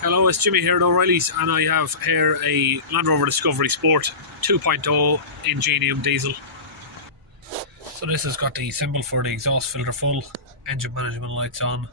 Hello, it's Jimmy here at O'Reilly's, and I have here a Land Rover Discovery Sport 2.0 Ingenium diesel. So this has got the symbol for the exhaust filter full, engine management lights on,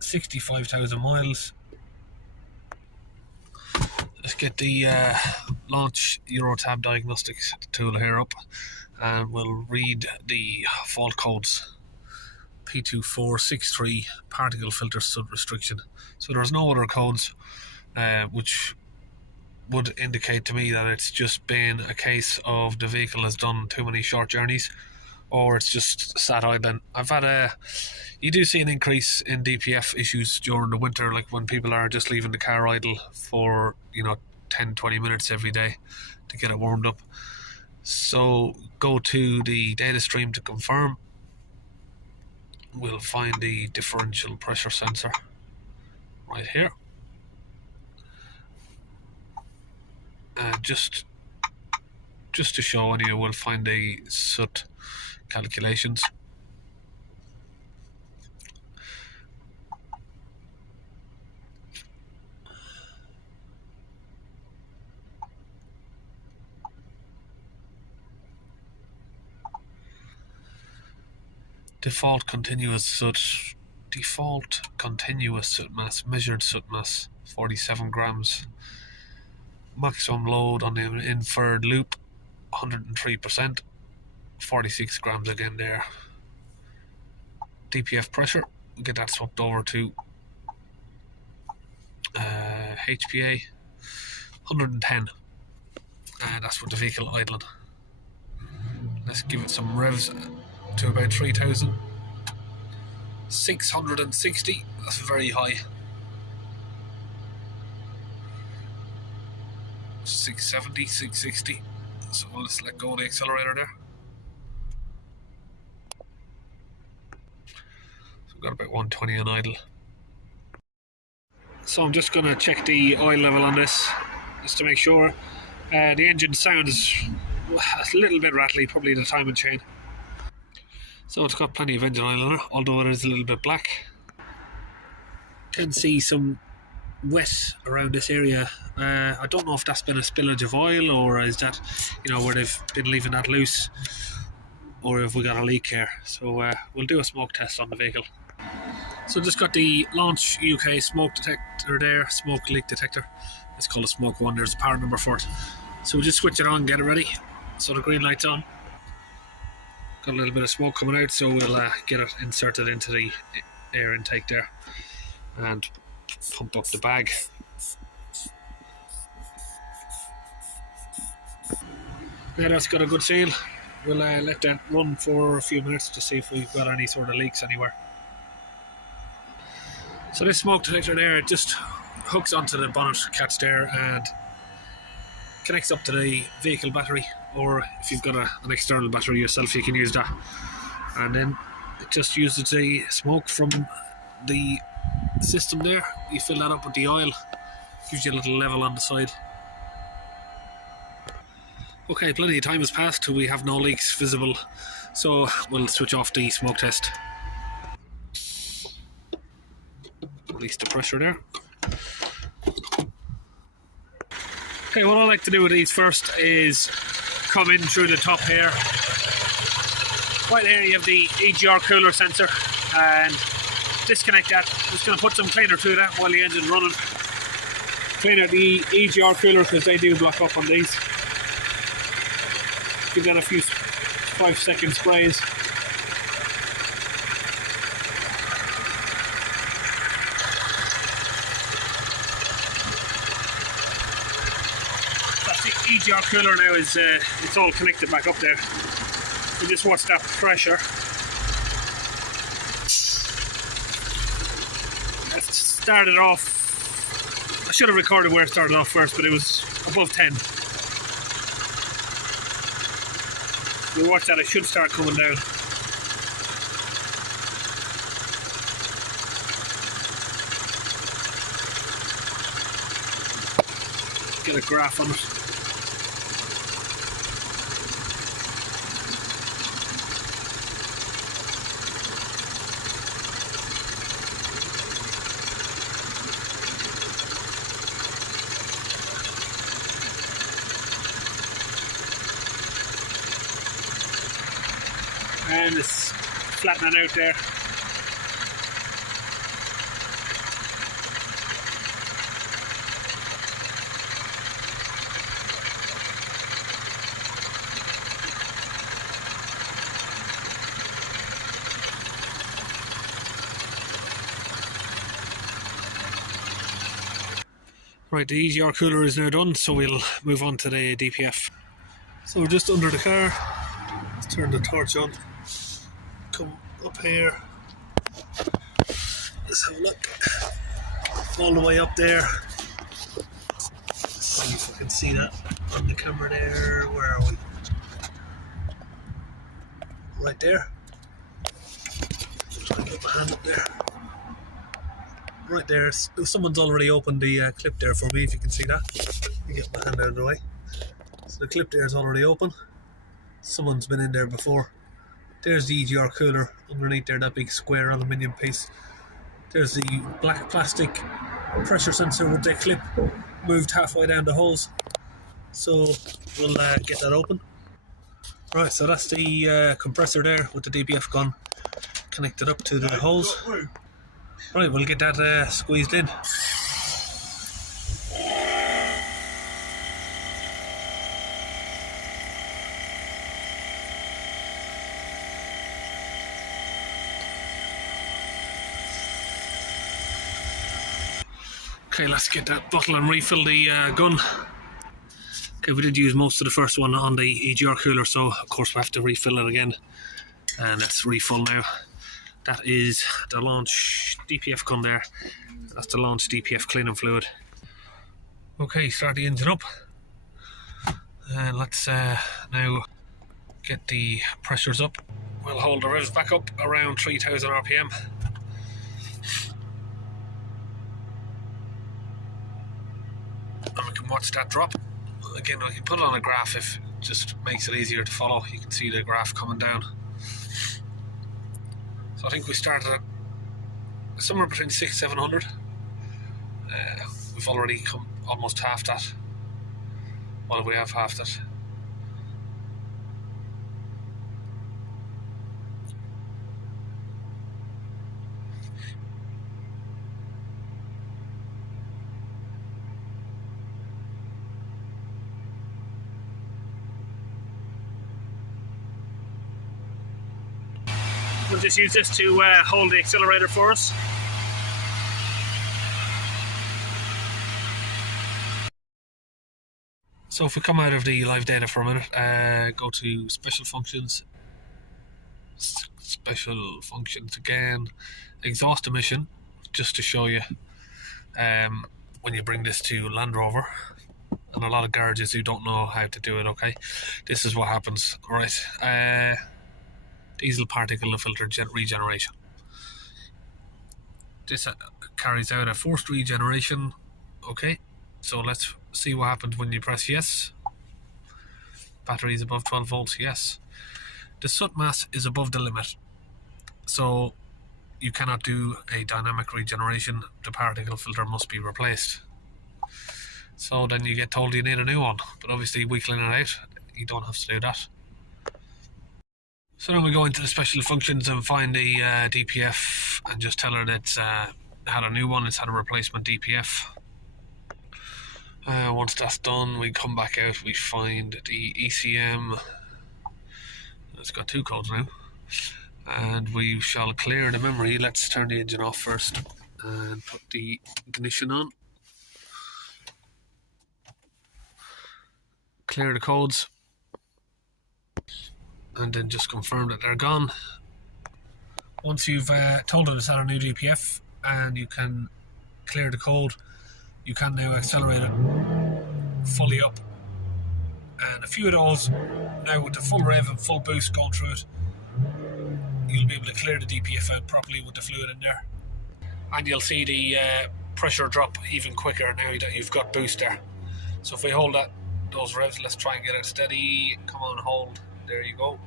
65,000 miles. Let's get the launch Eurotab diagnostics tool here up, and we'll read the fault codes. P2463 particle filter soot restriction. So there's no other codes which would indicate to me that it's just been a case of the vehicle has done too many short journeys, or it's just sat idling. You do see an increase in DPF issues during the winter, like when people are just leaving the car idle for 10-20 minutes every day to get it warmed up. So go to the data stream to confirm. We'll find the differential pressure sensor right here, and just to show you, we'll find the soot calculations. Default continuous soot mass, measured soot mass 47 grams. Maximum load on the inferred loop 103%, 46 grams again there. DPF pressure, we'll get that swapped over to HPA 110, and that's with the vehicle idling. Let's give it some revs to about 3,660. That's very high. 670, 660. So let's let go of the accelerator there. So we've got about 120 on idle. So I'm just going to check the oil level on this just to make sure. The engine sounds a little bit rattly, probably the timing chain. So it's got plenty of engine oil in it, although it is a little bit black. Can see some wet around this area. I don't know if that's been a spillage of oil, or is that where they've been leaving that loose, or if we got a leak here. So we'll do a smoke test on the vehicle. So just got the Launch UK smoke detector there, smoke leak detector. It's called a smoke one. There's a power number for it. So we'll just switch it on, get it ready. So the green light's on. Got a little bit of smoke coming out, so we'll get it inserted into the air intake there and pump up the bag. Now that's got a good seal. We'll let that run for a few minutes to see if we've got any sort of leaks anywhere. So this smoke detector there, it just hooks onto the bonnet catch there and connects up to the vehicle battery, or if you've got an external battery yourself, you can use that. And then it just uses the smoke from the system there. You fill that up with the oil, gives you a little level on the side. Okay, plenty of time has passed till we have no leaks visible, so we'll switch off the smoke test. Release the pressure there. Okay, what I like to do with these first is come in through the top here. Right there you have the EGR cooler sensor, and disconnect that. Just going to put some cleaner through that while the engine's running. Clean out the EGR cooler because they do block up on these. Give that a few 5-second sprays. EGR cooler now is it's all connected back up there. So just watch that pressure. It started off, I should have recorded where it started off first, but it was above 10. You watch that, it should start coming down. Get a graph on it. and it's flattening out there. Right, the EGR cooler is now done, so we'll move on to the DPF. So we're just under the car. Let's turn the torch on. Come up here. Let's have a look. All the way up there. Let's see if we can see that on the camera there. Where are we? Right there. Try and get my hand up there. Right there. Someone's already opened the clip there for me, if you can see that. Let me get my hand out of the way. So the clip there is already open. Someone's been in there before. There's the EGR cooler underneath there, that big square aluminium piece. There's the black plastic pressure sensor with the clip moved halfway down the hose. So we'll get that open. Right, so that's the compressor there with the DPF gun connected up to the hose. Right, we'll get that squeezed in. Okay, let's get that bottle and refill the gun. Okay, we did use most of the first one on the EGR cooler, so of course we have to refill it again. And let's refill now. That is the launch DPF gun there. That's the launch DPF cleaning fluid. Okay, start the engine up. And let's now get the pressures up. We'll hold the revs back up around 3000 RPM. And we can watch that drop. Again, we can put it on a graph if it just makes it easier to follow. You can see the graph coming down. So I think we started at somewhere between 600-700. We've already come almost half that. Well, we have half that. We'll just use this to hold the accelerator for us. So if we come out of the live data for a minute, go to special functions, again, exhaust emission, just to show you when you bring this to Land Rover, and a lot of garages who don't know how to do it, okay, this is what happens, right? Diesel particulate filter regeneration. This carries out a forced regeneration. Okay, so let's see what happens when you press yes. Battery is above 12 volts, yes. The soot mass is above the limit, so you cannot do a dynamic regeneration. The particle filter must be replaced. So then you get told you need a new one, but obviously we clean it out. You don't have to do that. So then we go into the special functions and find the DPF and just tell her that it's had a new one, it's had a replacement DPF. Once that's done, we come back out, we find the ECM. It's got two codes now. And we shall clear the memory. Let's turn the engine off first and put the ignition on. Clear the codes. And then just confirm that they're gone. Once you've told it it's had a new DPF and you can clear the code, you can now accelerate it fully up. And a few of those, now with the full rev and full boost going through it, you'll be able to clear the DPF out properly with the fluid in there. And you'll see the pressure drop even quicker now that you've got boost there. So if we hold those revs, let's try and get it steady. Come on, hold. There you go.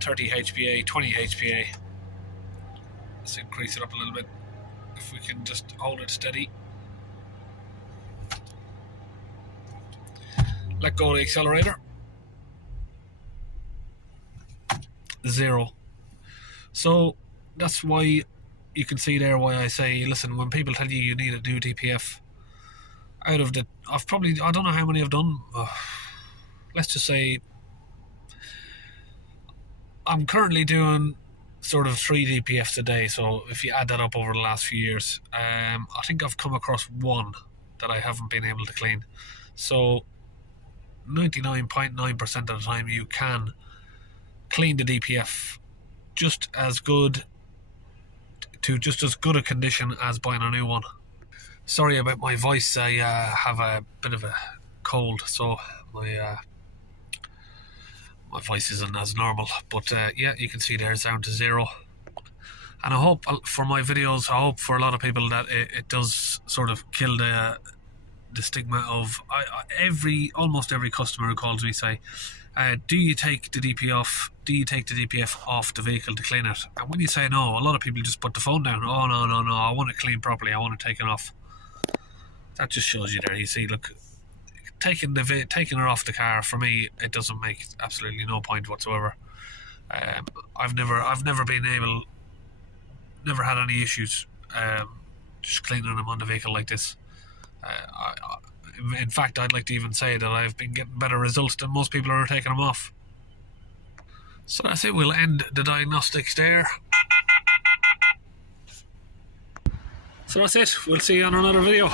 30 HPA, 20 HPA. Let's increase it up a little bit. If we can just hold it steady. Let go of the accelerator. 0. So that's why you can see there why I say, listen, when people tell you need a new DPF, out of the, I don't know how many I've done, let's just say I'm currently doing sort of 3 DPFs a day. So if you add that up over the last few years, I think I've come across one that I haven't been able to clean. So 99.9% of the time you can clean the DPF just as good a condition as buying a new one. Sorry about my voice, I have a bit of a cold, so my voice isn't as normal, but yeah, you can see there it's down to 0. And I hope for my videos, I hope for a lot of people that it does sort of kill the stigma of almost every customer who calls me say, do you take the DPF off the vehicle to clean it? And when you say no, a lot of people just put the phone down. Oh no, I want it cleaned properly, I want it taken off. That just shows you there. You see, look, taking her off the car, for me, it doesn't make absolutely no point whatsoever. I've never had any issues just cleaning them on the vehicle like this. In fact, I'd like to even say that I've been getting better results than most people who are taking them off. So that's it, we'll end the diagnostics there. So that's it, we'll see you on another video.